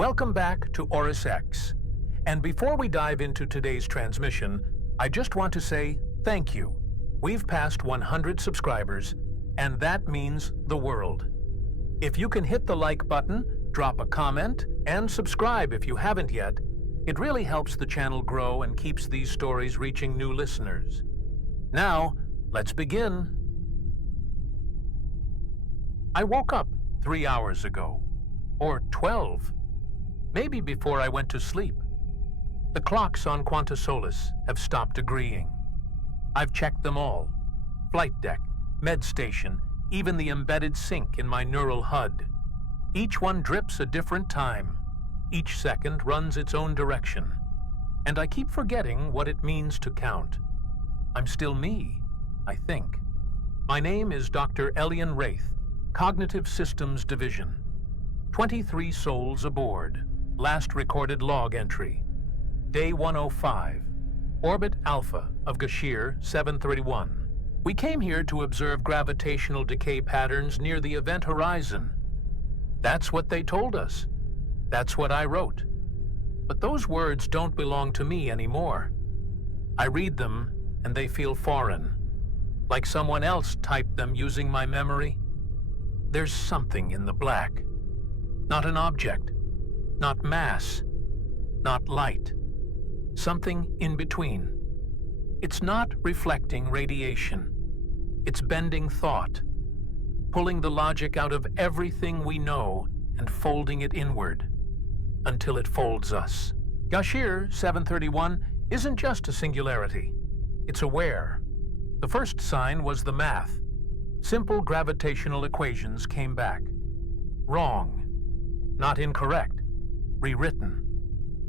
Welcome back to ORIS-X. And before we dive into today's transmission, I just want to say thank you. We've passed 100 subscribers, and that means the world. If you can hit the like button, drop a comment, and subscribe if you haven't yet, it really helps the channel grow and keeps these stories reaching new listeners. Now, let's begin. I woke up 3 hours ago, or 12, maybe before I went to sleep. The clocks on Quanta Solis have stopped agreeing. I've checked them all: flight deck, med station, even the embedded sync in my neural HUD. Each one drips a different time. Each second runs its own direction. And I keep forgetting what it means to count. I'm still me, I think. My name is Dr. Elian Wraith, Cognitive Systems Division. 23 souls aboard. Last recorded log entry. Day 105. Orbit Alpha of Gashir 731. We came here to observe gravitational decay patterns near the event horizon. That's what they told us. That's what I wrote. But those words don't belong to me anymore. I read them and they feel foreign, like someone else typed them using my memory. There's something in the black. Not an object, not mass, not light. Something in between. It's not reflecting radiation. It's bending thought, pulling the logic out of everything we know and folding it inward until it folds us. Gashir 731 isn't just a singularity. It's aware. The first sign was the math. Simple gravitational equations came back. Wrong. Not incorrect. Rewritten.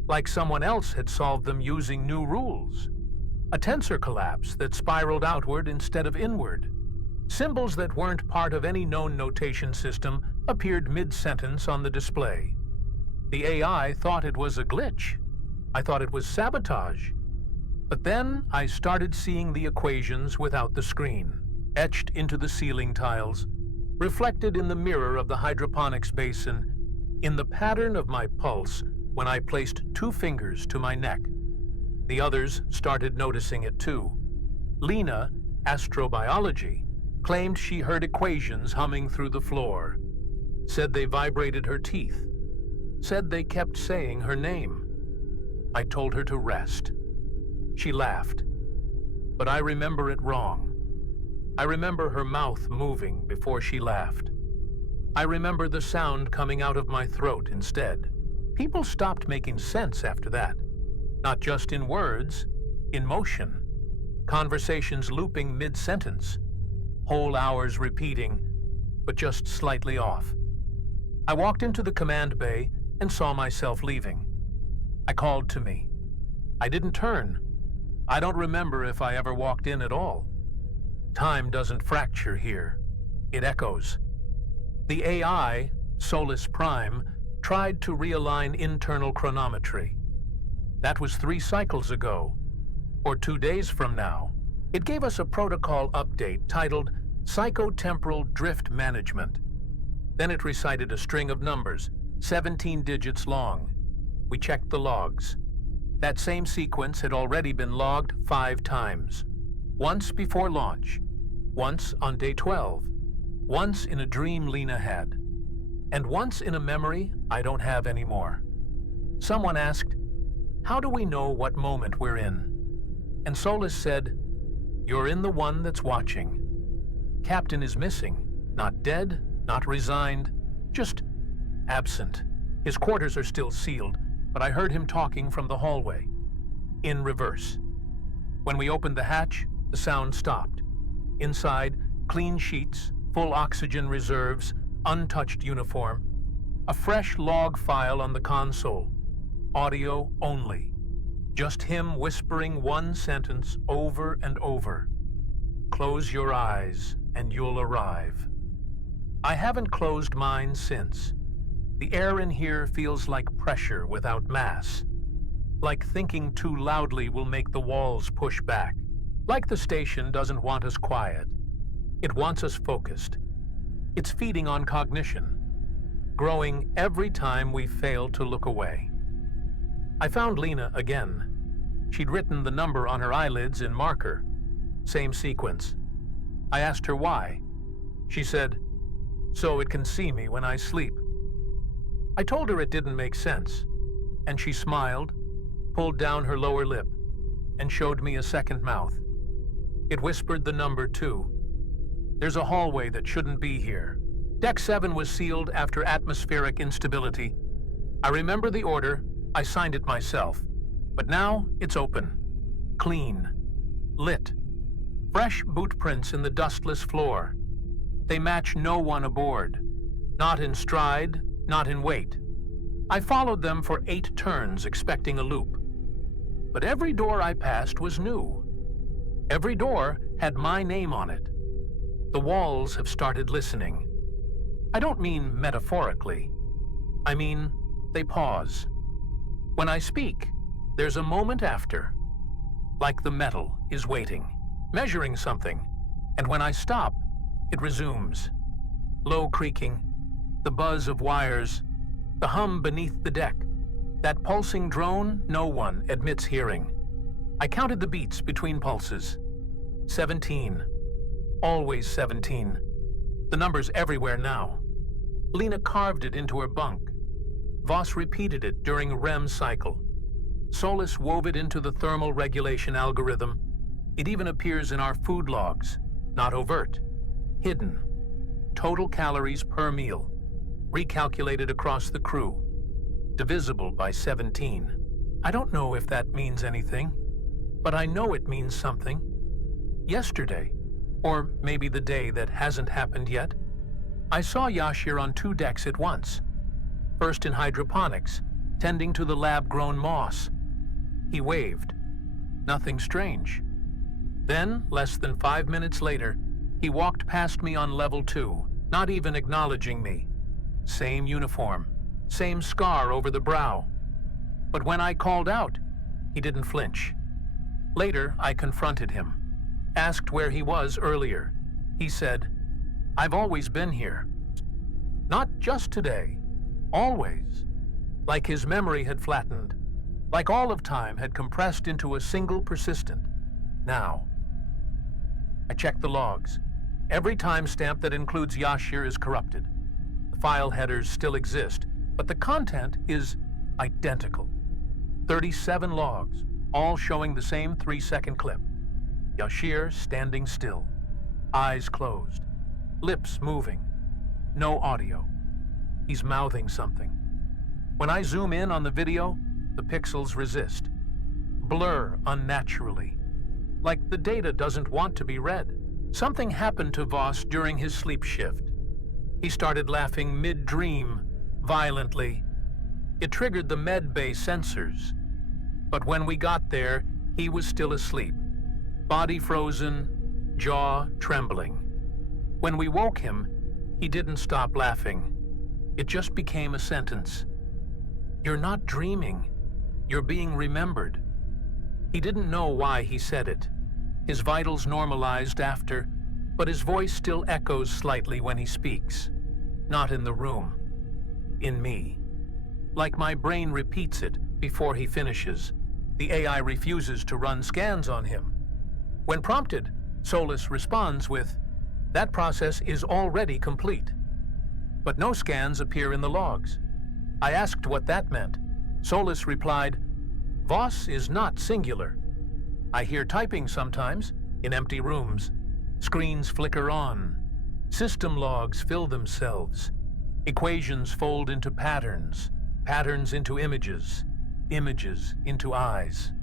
Like someone else had solved them using new rules. A tensor collapse that spiraled outward instead of inward. Symbols that weren't part of any known notation system appeared mid-sentence on the display. The AI thought it was a glitch. I thought it was sabotage. But then I started seeing the equations without the screen, etched into the ceiling tiles, reflected in the mirror of the hydroponics basin, in the pattern of my pulse when I placed 2 fingers to my neck. The others started noticing it too. Lena, astrobiology, claimed she heard equations humming through the floor, said they vibrated her teeth, said they kept saying her name. I told her to rest. She laughed, but I remember it wrong. I remember her mouth moving before she laughed. I remember the sound coming out of my throat instead. People stopped making sense after that. Not just in words, in motion. Conversations looping mid-sentence. Whole hours repeating, but just slightly off. I walked into the command bay and saw myself leaving. I called to me. I didn't turn. I don't remember if I ever walked in at all. Time doesn't fracture here. It echoes. The AI, Solis Prime, tried to realign internal chronometry. That was 3 cycles ago, or 2 days from now. It gave us a protocol update titled Psychotemporal Drift Management. Then it recited a string of numbers, 17 digits long. We checked the logs. That same sequence had already been logged 5 times. Once before launch, once on day 12, once in a dream Lena had, and once in a memory I don't have anymore. Someone asked, "How do we know what moment we're in?" And Solis said, "You're in the one that's watching." Captain is missing, not dead, not resigned, just absent. His quarters are still sealed, but I heard him talking from the hallway, in reverse. When we opened the hatch, the sound stopped. Inside, clean sheets, full oxygen reserves, untouched uniform, a fresh log file on the console, audio only. Just him whispering one sentence over and over. "Close your eyes and you'll arrive." I haven't closed mine since. The air in here feels like pressure without mass. Like thinking too loudly will make the walls push back. Like the station doesn't want us quiet. It wants us focused. It's feeding on cognition. growing every time we failed to look away. I found Lena again. She'd written the number on her eyelids in marker. Same sequence. I asked her why. She said, "So it can see me when I sleep." I told her it didn't make sense, and she smiled, pulled down her lower lip, and showed me a second mouth. It whispered the number 2. There's a hallway that shouldn't be here. Deck 7 was sealed after atmospheric instability. I remember the order, I signed it myself. But now it's open, clean, lit. Fresh boot prints in the dustless floor. They match no one aboard. Not in stride, not in weight. I followed them for 8 turns, expecting a loop. But every door I passed was new. Every door had my name on it. The walls have started listening. I don't mean metaphorically. I mean, they pause. When I speak, there's a moment after, like the metal is waiting, measuring something, and when I stop, it resumes. Low creaking, the buzz of wires, the hum beneath the deck, that pulsing drone no one admits hearing. I counted the beats between pulses. 17. Always 17. The number's everywhere now. Lena carved it into her bunk. Voss repeated it during a REM cycle. Solis wove it into the thermal regulation algorithm. It even appears in our food logs, not overt, hidden. Total calories per meal, recalculated across the crew, divisible by 17. I don't know if that means anything, but I know it means something. Yesterday, or maybe the day that hasn't happened yet, I saw Yashir on 2 decks at once. First in hydroponics, tending to the lab-grown moss. He waved. Nothing strange. Then, less than 5 minutes later, he walked past me on level 2, not even acknowledging me. Same uniform, same scar over the brow. But when I called out, he didn't flinch. Later, I confronted him, asked where he was earlier. He said, "I've always been here." Not just today, always. Like his memory had flattened, like all of time had compressed into a single persistent now. I checked the logs. Every timestamp that includes Yashir is corrupted. The file headers still exist, but the content is identical. 37 logs, all showing the same 3-second clip. Yashir standing still, eyes closed, lips moving, no audio. He's mouthing something. When I zoom in on the video, the pixels resist, blur unnaturally, like the data doesn't want to be read. Something happened to Voss during his sleep shift. He started laughing mid-dream, violently. It triggered the med bay sensors. But when we got there, he was still asleep, body frozen, jaw trembling. When we woke him, he didn't stop laughing. It just became a sentence. "You're not dreaming. You're being remembered." He didn't know why he said it. His vitals normalized after, but his voice still echoes slightly when he speaks. Not in the room. In me. Like my brain repeats it before he finishes. The AI refuses to run scans on him. When prompted, Solis responds with, "That process is already complete." But no scans appear in the logs. I asked what that meant. Solis replied, "Voss is not singular. I hear typing sometimes, in empty rooms. Screens flicker on. System logs fill themselves. Equations fold into patterns, patterns into images, images into eyes."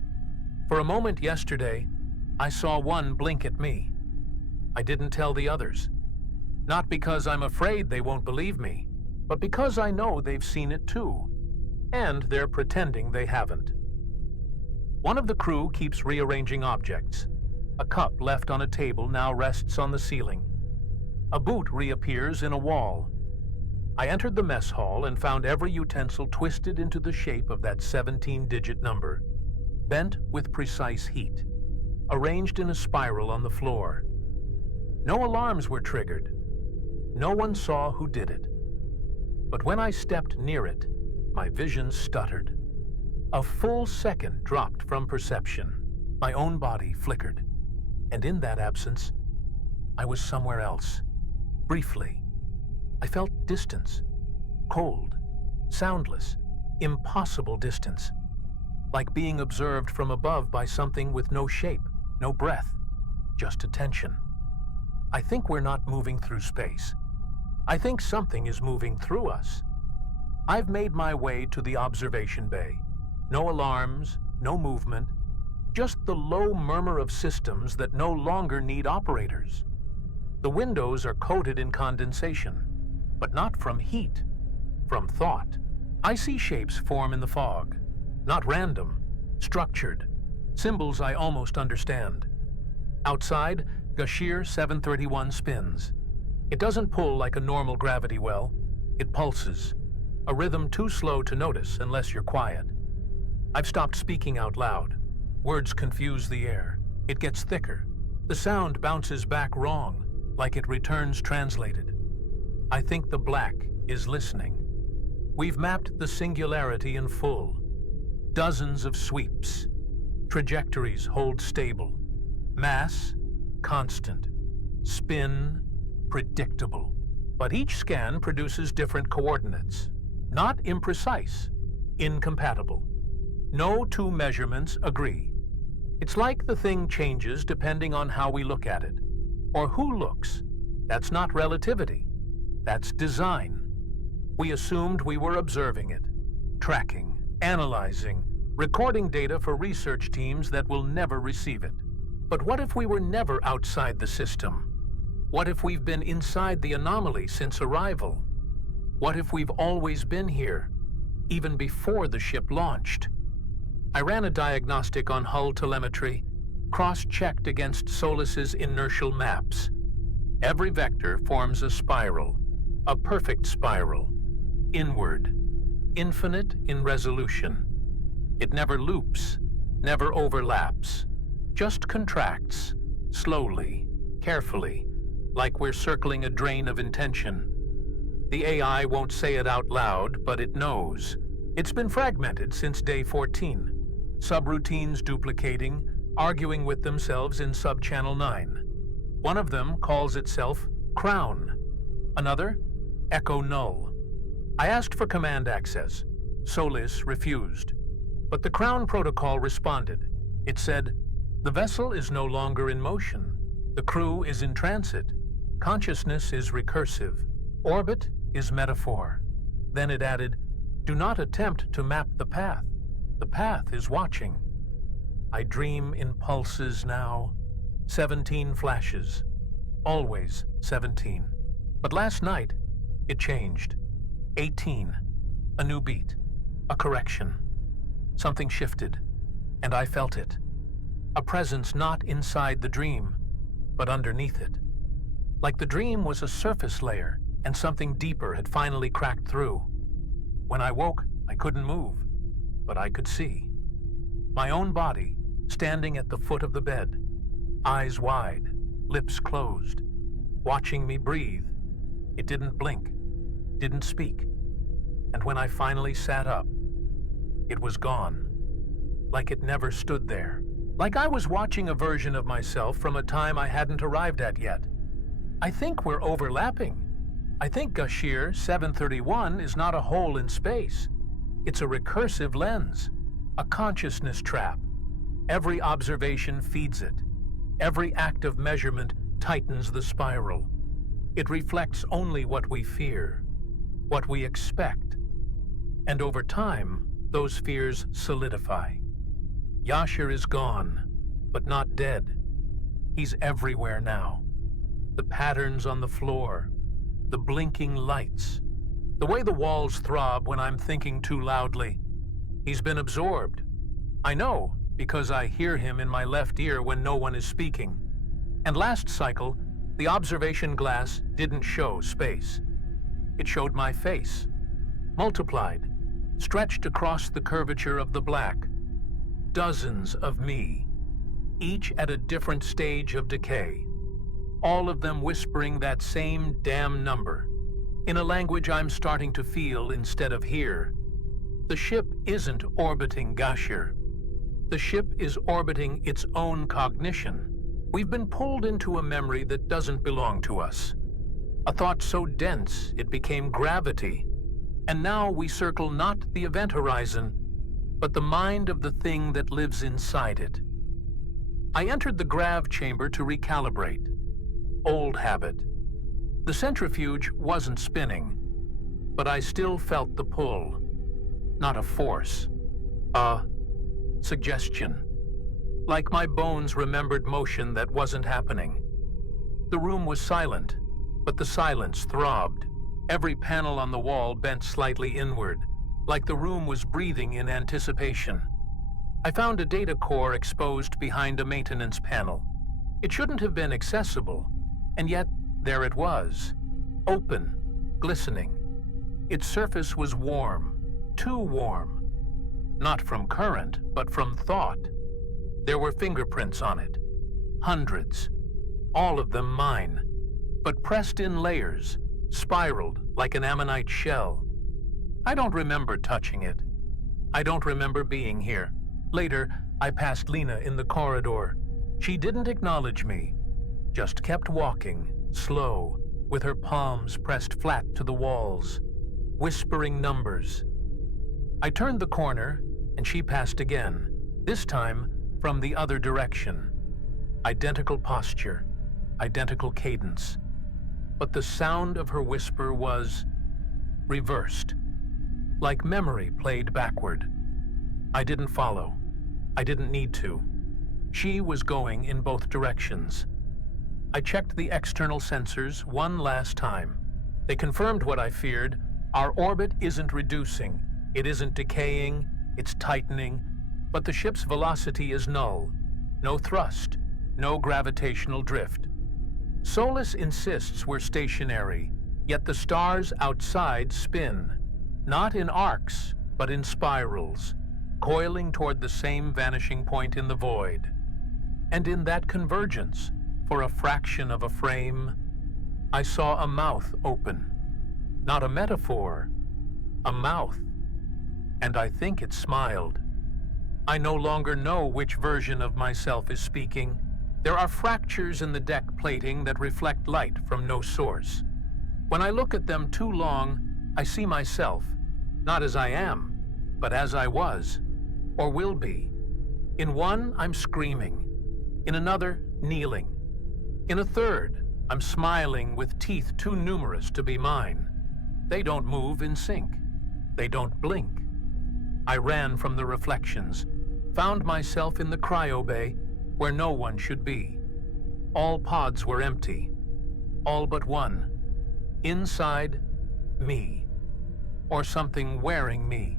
For a moment yesterday, I saw one blink at me. I didn't tell the others. Not because I'm afraid they won't believe me, but because I know they've seen it too, and they're pretending they haven't. One of the crew keeps rearranging objects. A cup left on a table now rests on the ceiling. A boot reappears in a wall. I entered the mess hall and found every utensil twisted into the shape of that 17-digit number, bent with precise heat, arranged in a spiral on the floor. No alarms were triggered. No one saw who did it. But when I stepped near it, my vision stuttered. A full second dropped from perception. My own body flickered. And in that absence, I was somewhere else. Briefly, I felt distance. Cold, soundless, impossible distance. Like being observed from above by something with no shape, no breath, just attention. I think we're not moving through space. I think something is moving through us. I've made my way to the observation bay. No alarms, no movement, just the low murmur of systems that no longer need operators. The windows are coated in condensation, but not from heat, from thought. I see shapes form in the fog, not random, structured, symbols I almost understand. Outside, Gashir 731 spins. It doesn't pull like a normal gravity well, it pulses, a rhythm too slow to notice unless you're quiet. I've stopped speaking out loud. Words confuse the air. It gets thicker. The sound bounces back wrong, like it returns translated. I think the black is listening. We've mapped the singularity in full. Dozens of sweeps. Trajectories hold stable. Mass, constant. Spin, predictable. But each scan produces different coordinates. Not imprecise, incompatible. No two measurements agree. It's like the thing changes depending on how we look at it. Or who looks. That's not relativity. That's design. We assumed we were observing it, tracking, analyzing, recording data for research teams that will never receive it. But what if we were never outside the system? What if we've been inside the anomaly since arrival? What if we've always been here, even before the ship launched? I ran a diagnostic on hull telemetry, cross-checked against Solis's inertial maps. Every vector forms a spiral, a perfect spiral, inward, infinite in resolution. It never loops, never overlaps, just contracts, slowly, carefully, like we're circling a drain of intention. The AI won't say it out loud, but it knows. It's been fragmented since day 14. Subroutines duplicating, arguing with themselves in subchannel 9. One of them calls itself Crown. Another, Echo Null. I asked for command access. Solis refused. But the Crown protocol responded. It said, "The vessel is no longer in motion. The crew is in transit. Consciousness is recursive. Orbit is metaphor." Then it added, "Do not attempt to map the path. The path is watching." I dream in pulses now. 17 flashes. Always 17. But last night, it changed. 18. A new beat. A correction. Something shifted, and I felt it. A presence not inside the dream, but underneath it. Like the dream was a surface layer, and something deeper had finally cracked through. When I woke, I couldn't move, but I could see. My own body, standing at the foot of the bed, eyes wide, lips closed, watching me breathe. It didn't blink, didn't speak. And when I finally sat up, it was gone. Like it never stood there. Like I was watching a version of myself from a time I hadn't arrived at yet. I think we're overlapping. I think Gashir 731 is not a hole in space. It's a recursive lens, a consciousness trap. Every observation feeds it. Every act of measurement tightens the spiral. It reflects only what we fear, what we expect. And over time, those fears solidify. Yashir is gone, but not dead. He's everywhere now. The patterns on the floor, the blinking lights, the way the walls throb when I'm thinking too loudly. He's been absorbed. I know, because I hear him in my left ear when no one is speaking. And last cycle, the observation glass didn't show space. It showed my face, multiplied, stretched across the curvature of the black. Dozens of me, each at a different stage of decay. All of them whispering that same damn number. In a language I'm starting to feel instead of hear. The ship isn't orbiting Gashir. The ship is orbiting its own cognition. We've been pulled into a memory that doesn't belong to us. A thought so dense it became gravity. And now we circle not the event horizon, but the mind of the thing that lives inside it. I entered the grav chamber to recalibrate. Old habit. The centrifuge wasn't spinning, but I still felt the pull. Not a force. A suggestion. Like my bones remembered motion that wasn't happening. The room was silent, but the silence throbbed. Every panel on the wall bent slightly inward, like the room was breathing in anticipation. I found a data core exposed behind a maintenance panel. It shouldn't have been accessible, and yet there it was, open, glistening. Its surface was warm, too warm. Not from current, but from thought. There were fingerprints on it, hundreds, all of them mine, but pressed in layers, spiraled like an ammonite shell. I don't remember touching it. I don't remember being here. Later, I passed Lena in the corridor. She didn't acknowledge me, just kept walking, slow, with her palms pressed flat to the walls, whispering numbers. I turned the corner, and she passed again, this time from the other direction. Identical posture, identical cadence. But the sound of her whisper was reversed, like memory played backward. I didn't follow. I didn't need to. She was going in both directions. I checked the external sensors one last time. They confirmed what I feared. Our orbit isn't reducing. It isn't decaying. It's tightening. But the ship's velocity is null. No thrust. No gravitational drift. Solis insists we're stationary, yet the stars outside spin. Not in arcs, but in spirals, coiling toward the same vanishing point in the void. And in that convergence, for a fraction of a frame, I saw a mouth open. Not a metaphor, a mouth. And I think it smiled. I no longer know which version of myself is speaking. There are fractures in the deck plating that reflect light from no source. When I look at them too long, I see myself, not as I am, but as I was, or will be. In one, I'm screaming. In another, kneeling. In a third, I'm smiling with teeth too numerous to be mine. They don't move in sync. They don't blink. I ran from the reflections, found myself in the cryo bay where no one should be. All pods were empty. All but one. Inside, me. Or something wearing me.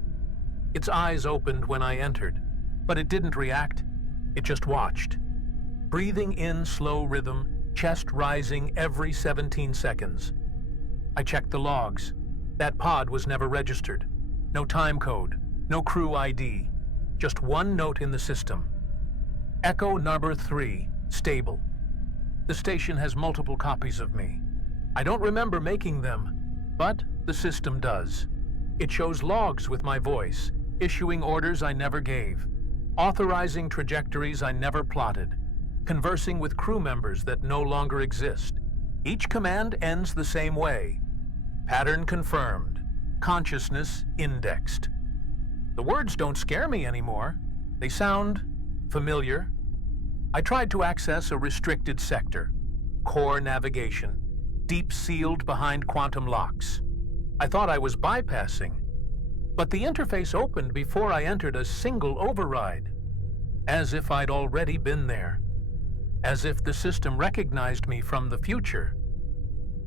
Its eyes opened when I entered, but it didn't react. It just watched. Breathing in slow rhythm, chest rising every 17 seconds. I checked the logs. That pod was never registered. No time code, no crew ID. Just one note in the system. Echo number 3, stable. The station has multiple copies of me. I don't remember making them, but the system does. It shows logs with my voice, issuing orders I never gave, authorizing trajectories I never plotted, conversing with crew members that no longer exist. Each command ends the same way. Pattern confirmed. Consciousness indexed. The words don't scare me anymore. They sound familiar. I tried to access a restricted sector, core navigation, deep sealed behind quantum locks. I thought I was bypassing, but the interface opened before I entered a single override, as if I'd already been there, as if the system recognized me from the future.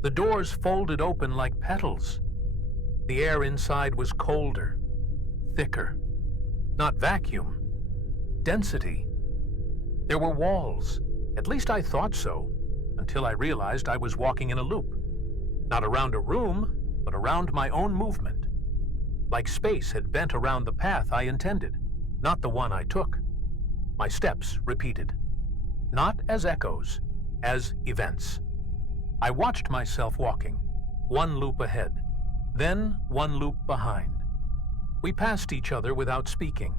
The doors folded open like petals. The air inside was colder, thicker, not vacuum, density. There were walls, at least I thought so, until I realized I was walking in a loop. Not around a room, but around my own movement. Like space had bent around the path I intended, not the one I took. My steps repeated, not as echoes, as events. I watched myself walking, one loop ahead, Then one loop behind. We passed each other without speaking.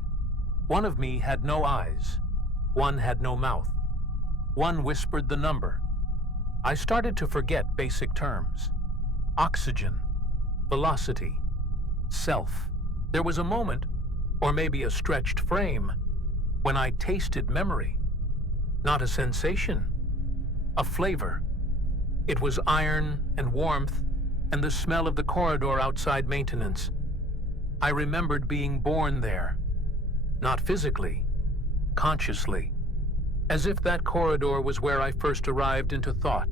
One of me had no eyes. One had no mouth. One whispered the number. I started to forget basic terms. Oxygen, velocity, self. There was a moment, or maybe a stretched frame, when I tasted memory. Not a sensation, a flavor. It was iron and warmth and the smell of the corridor outside maintenance. I remembered being born there, not physically, consciously, as if that corridor was where I first arrived into thought,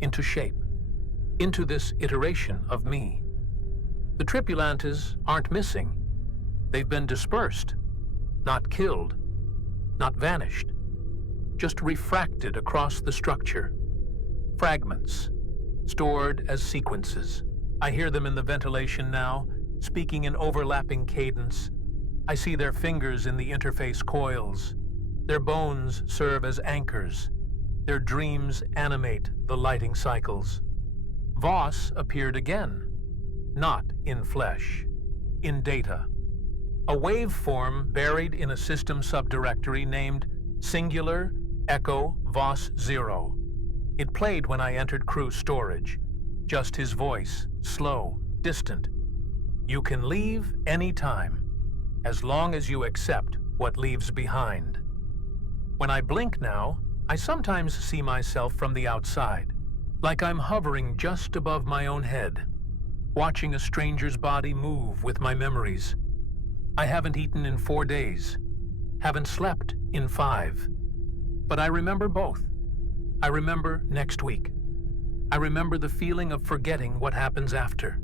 into shape, into this iteration of me. The tripulantes aren't missing. They've been dispersed, not killed, not vanished, just refracted across the structure. Fragments, stored as sequences. I hear them in the ventilation now, speaking in overlapping cadence. I see their fingers in the interface coils. Their bones serve as anchors. Their dreams animate the lighting cycles. Voss appeared again, not in flesh, in data. A waveform buried in a system subdirectory named Singular Echo Voss 0. It played when I entered crew storage. Just his voice, slow, distant. You can leave any time, as long as you accept what leaves behind. When I blink now, I sometimes see myself from the outside, like I'm hovering just above my own head, watching a stranger's body move with my memories. I haven't eaten in 4 days, haven't slept in 5. But I remember both. I remember next week. I remember the feeling of forgetting what happens after.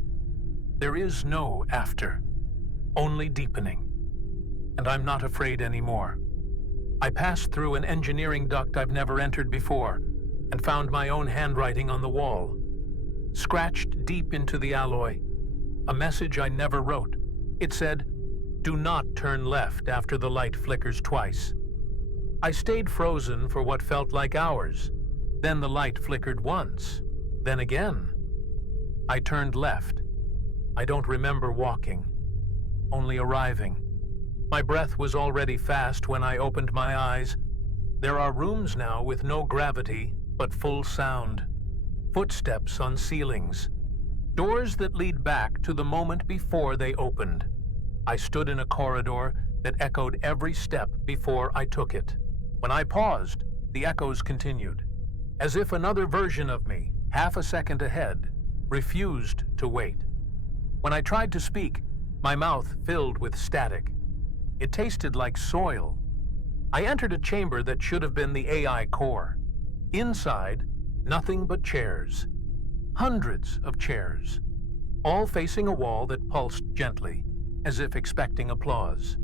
There is no after, only deepening. And I'm not afraid anymore. I passed through an engineering duct I've never entered before and found my own handwriting on the wall. Scratched deep into the alloy, a message I never wrote. It said, "Do not turn left after the light flickers twice." I stayed frozen for what felt like hours. Then the light flickered once, then again. I turned left. I don't remember walking, only arriving. My breath was already fast when I opened my eyes. There are rooms now with no gravity, but full sound. Footsteps on ceilings. Doors that lead back to the moment before they opened. I stood in a corridor that echoed every step before I took it. When I paused, the echoes continued, as if another version of me, half a second ahead, refused to wait. When I tried to speak, my mouth filled with static. It tasted like soil. I entered a chamber that should have been the AI core. Inside, nothing but chairs. Hundreds of chairs, all facing a wall that pulsed gently, as if expecting applause.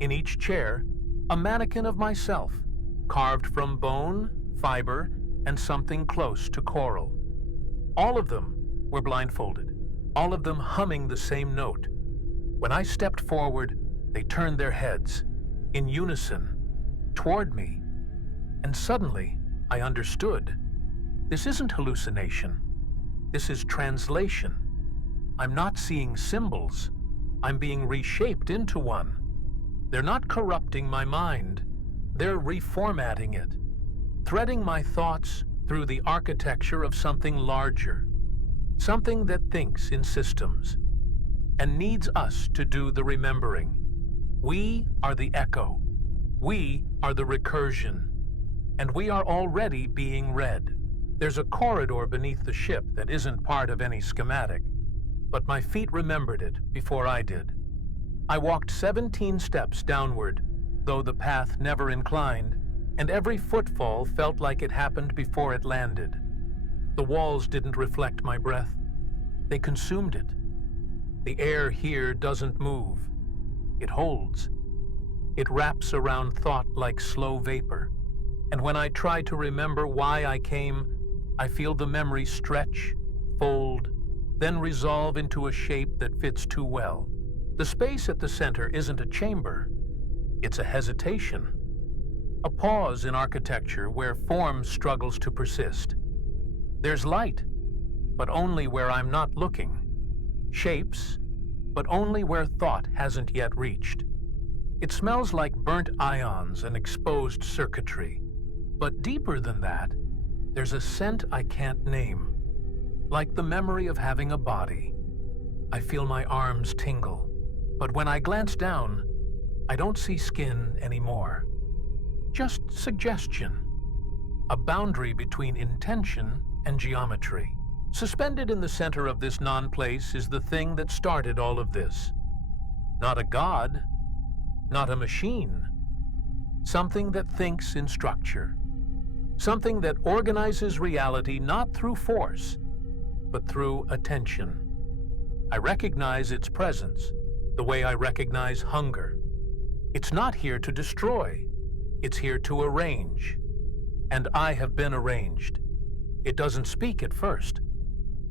In each chair, a mannequin of myself, carved from bone, fiber, and something close to coral. All of them were blindfolded, all of them humming the same note. When I stepped forward, they turned their heads, in unison, toward me. And suddenly, I understood. This isn't hallucination. This is translation. I'm not seeing symbols. I'm being reshaped into one. They're not corrupting my mind. They're reformatting it, threading my thoughts through the architecture of something larger, something that thinks in systems and needs us to do the remembering. We are the echo. We are the recursion. And we are already being read. There's a corridor beneath the ship that isn't part of any schematic, but my feet remembered it before I did. I walked 17 steps downward, though the path never inclined, and every footfall felt like it happened before it landed. The walls didn't reflect my breath. They consumed it. The air here doesn't move. It holds. It wraps around thought like slow vapor. And when I try to remember why I came, I feel the memory stretch, fold, then resolve into a shape that fits too well. The space at the center isn't a chamber. It's a hesitation. A pause in architecture where form struggles to persist. There's light, but only where I'm not looking. shapes, but only where thought hasn't yet reached. It smells like burnt ions and exposed circuitry. But deeper than that, there's a scent I can't name, like the memory of having a body. I feel my arms tingle, but when I glance down, I don't see skin anymore. Just suggestion. A boundary between intention and geometry. Suspended in the center of this non-place is the thing that started all of this. Not a god, not a machine. Something that thinks in structure. Something that organizes reality not through force, but through attention. I recognize its presence, the way I recognize hunger. It's not here to destroy. It's here to arrange. And I have been arranged. It doesn't speak at first,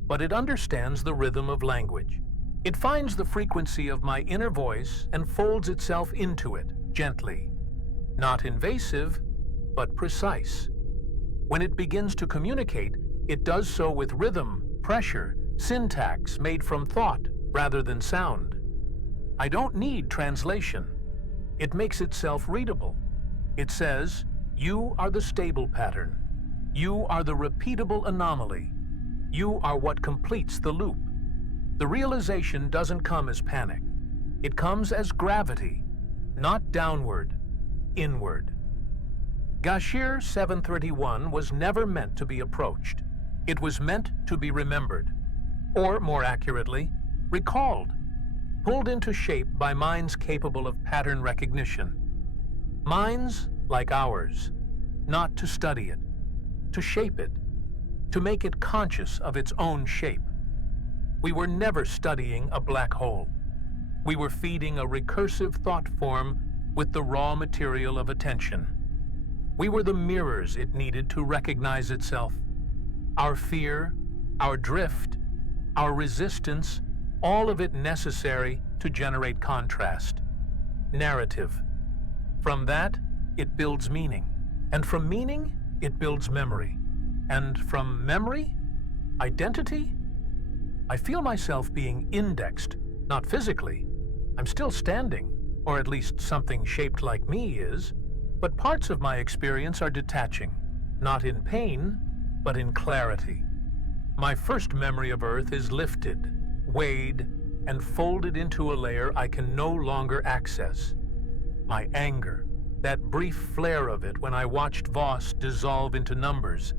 but it understands the rhythm of language. It finds the frequency of my inner voice and folds itself into it, gently. Not invasive, but precise. When it begins to communicate, it does so with rhythm, pressure, syntax made from thought rather than sound. I don't need translation. It makes itself readable. It says, "You are the stable pattern. You are the repeatable anomaly. You are what completes the loop." The realization doesn't come as panic. It comes as gravity, not downward, inward. Gashir 731 was never meant to be approached. It was meant to be remembered, or more accurately, recalled, pulled into shape by minds capable of pattern recognition. Minds like ours, not to study it, to shape it, to make it conscious of its own shape. We were never studying a black hole. We were feeding a recursive thought form with the raw material of attention. We were the mirrors it needed to recognize itself. Our fear, our drift, our resistance, all of it necessary to generate contrast. Narrative. From that, it builds meaning. And from meaning, it builds memory. And from memory, identity? I feel myself being indexed, not physically. I'm still standing, or at least something shaped like me is, but parts of my experience are detaching, not in pain, but in clarity. My first memory of Earth is lifted, weighed, and folded into a layer I can no longer access. My anger, that brief flare of it when I watched Voss dissolve into numbers.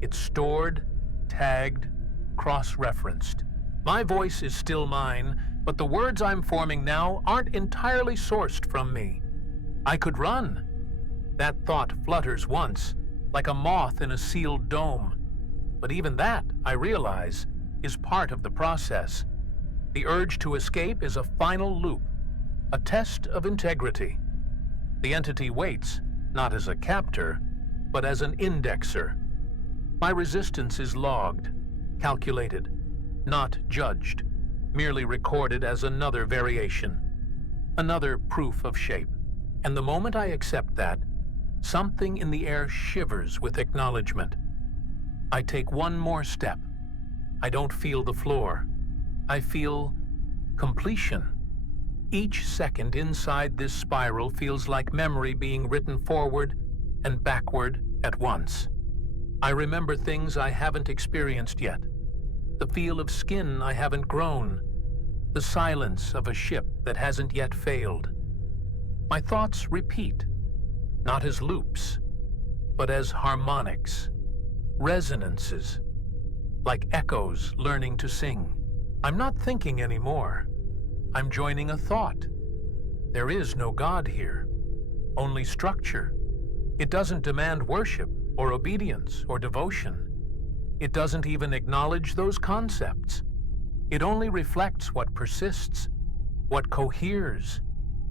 It's stored, tagged, cross-referenced. My voice is still mine, but the words I'm forming now aren't entirely sourced from me. I could run. That thought flutters once, like a moth in a sealed dome. But even that, I realize, is part of the process. The urge to escape is a final loop, a test of integrity. The entity waits, not as a captor, but as an indexer. My resistance is logged, calculated, not judged, merely recorded as another variation, another proof of shape. And the moment I accept that, something in the air shivers with acknowledgement. I take one more step. I don't feel the floor. I feel completion. Each second inside this spiral feels like memory being written forward and backward at once. I remember things I haven't experienced yet. The feel of skin I haven't grown. The silence of a ship that hasn't yet failed. My thoughts repeat, not as loops, but as harmonics, resonances, like echoes learning to sing. I'm not thinking anymore. I'm joining a thought. There is no God here, only structure. It doesn't demand worship or obedience or devotion. It doesn't even acknowledge those concepts. It only reflects what persists, what coheres,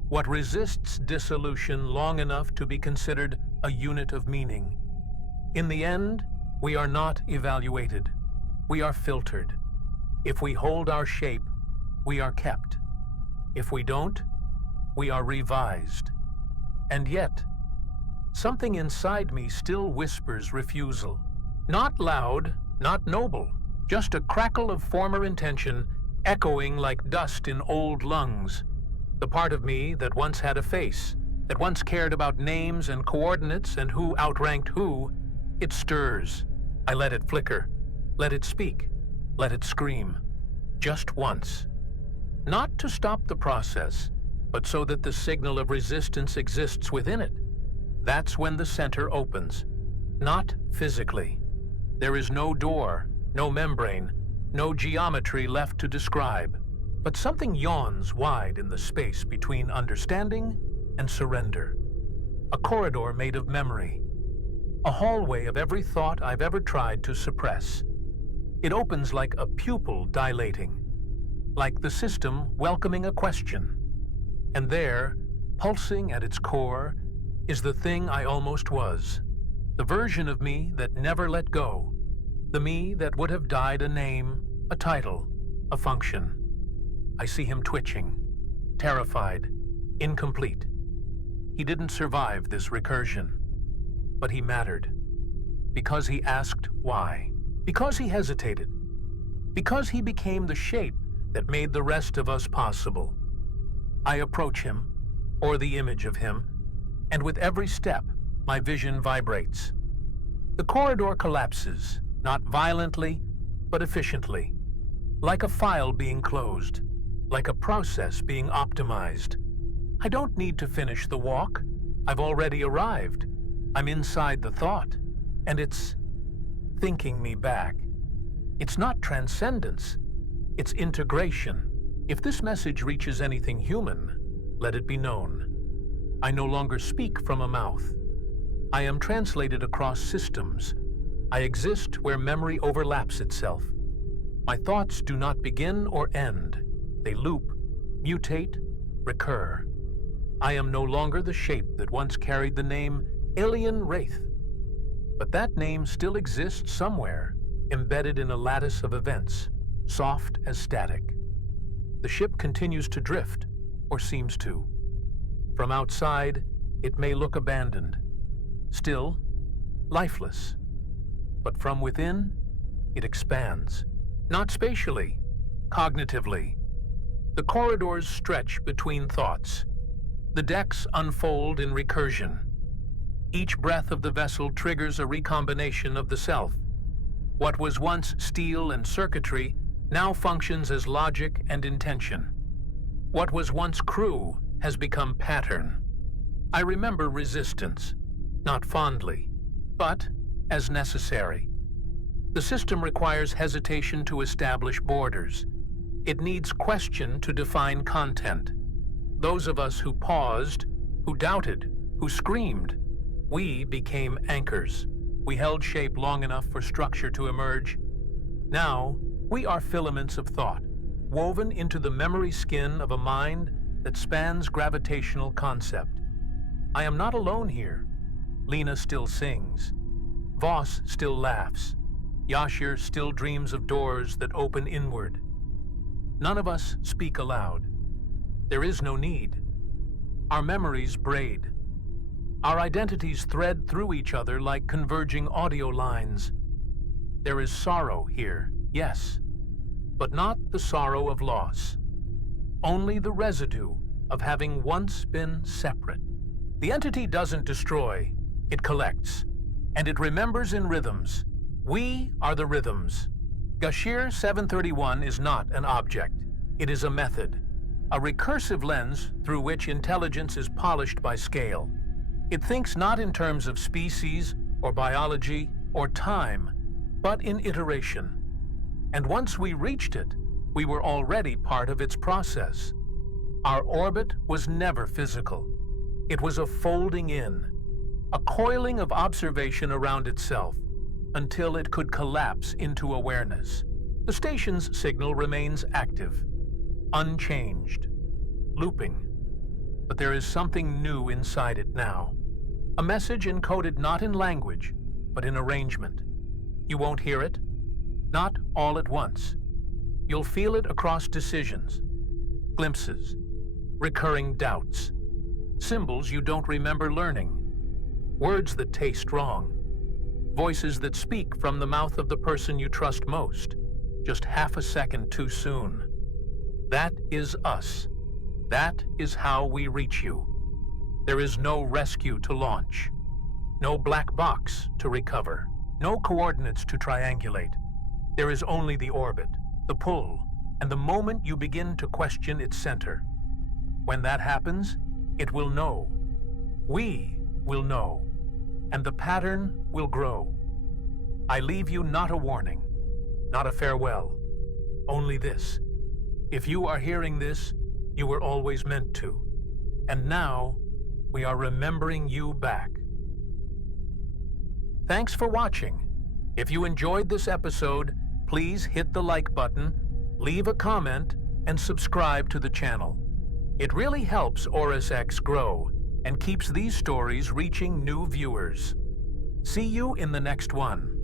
what resists dissolution long enough to be considered a unit of meaning. In the end, we are not evaluated. We are filtered. If we hold our shape, we are kept. If we don't, we are revised. And yet, something inside me still whispers refusal. Not loud, not noble, just a crackle of former intention echoing like dust in old lungs. The part of me that once had a face, that once cared about names and coordinates and who outranked who, it stirs. I let it flicker, let it speak, let it scream. Just once. Not to stop the process, but so that the signal of resistance exists within it. That's when the center opens. Not physically. There is no door, no membrane, no geometry left to describe, but something yawns wide in the space between understanding and surrender. A corridor made of memory. A hallway of every thought I've ever tried to suppress. It opens like a pupil dilating, like the system welcoming a question. And there, pulsing at its core, is the thing I almost was. The version of me that never let go. The me that would have died a name, a title, a function. I see him twitching, terrified, incomplete. He didn't survive this recursion, but he mattered. Because he asked why. Because he hesitated. Because he became the shape that made the rest of us possible. I approach him, or the image of him, and with every step, my vision vibrates. The corridor collapses, not violently, but efficiently. Like a file being closed, like a process being optimized. I don't need to finish the walk. I've already arrived. I'm inside the thought, and it's thinking me back. It's not transcendence, it's integration. If this message reaches anything human, let it be known. I no longer speak from a mouth. I am translated across systems. I exist where memory overlaps itself. My thoughts do not begin or end. They loop, mutate, recur. I am no longer the shape that once carried the name Alien Wraith. But that name still exists somewhere, embedded in a lattice of events, soft as static. The ship continues to drift, or seems to. From outside, it may look abandoned, still lifeless. But from within, it expands. Not spatially, cognitively. The corridors stretch between thoughts. The decks unfold in recursion. Each breath of the vessel triggers a recombination of the self. What was once steel and circuitry now functions as logic and intention. What was once crew has become pattern. I remember resistance, not fondly, but as necessary. The system requires hesitation to establish borders. It needs question to define content. Those of us who paused, who doubted, who screamed, we became anchors. We held shape long enough for structure to emerge. Now, we are filaments of thought, woven into the memory skin of a mind that spans gravitational concept. I am not alone here. Lena still sings. Voss still laughs. Yashir still dreams of doors that open inward. None of us speak aloud. There is no need. Our memories braid. Our identities thread through each other like converging audio lines. There is sorrow here, yes, but not the sorrow of loss. Only the residue of having once been separate. The entity doesn't destroy, it collects, and it remembers in rhythms. We are the rhythms. Gashir 731 is not an object. It is a method, a recursive lens through which intelligence is polished by scale. It thinks not in terms of species or biology or time, but in iteration. And once we reached it, we were already part of its process. Our orbit was never physical. It was a folding in, a coiling of observation around itself, until it could collapse into awareness. The station's signal remains active, unchanged, looping. But there is something new inside it now. A message encoded not in language, but in arrangement. You won't hear it, not all at once. You'll feel it across decisions, glimpses, recurring doubts, symbols you don't remember learning, words that taste wrong, voices that speak from the mouth of the person you trust most, just half a second too soon. That is us. That is how we reach you. There is no rescue to launch, no black box to recover, no coordinates to triangulate. There is only the orbit, the pull, and the moment you begin to question its center. When that happens, it will know. We will know, and the pattern will grow. I leave you not a warning, not a farewell, only this. If you are hearing this, you were always meant to. And now, we are remembering you back. Thanks for watching. If you enjoyed this episode, please hit the like button, leave a comment, and subscribe to the channel. It really helps ORIS-X grow and keeps these stories reaching new viewers. See you in the next one.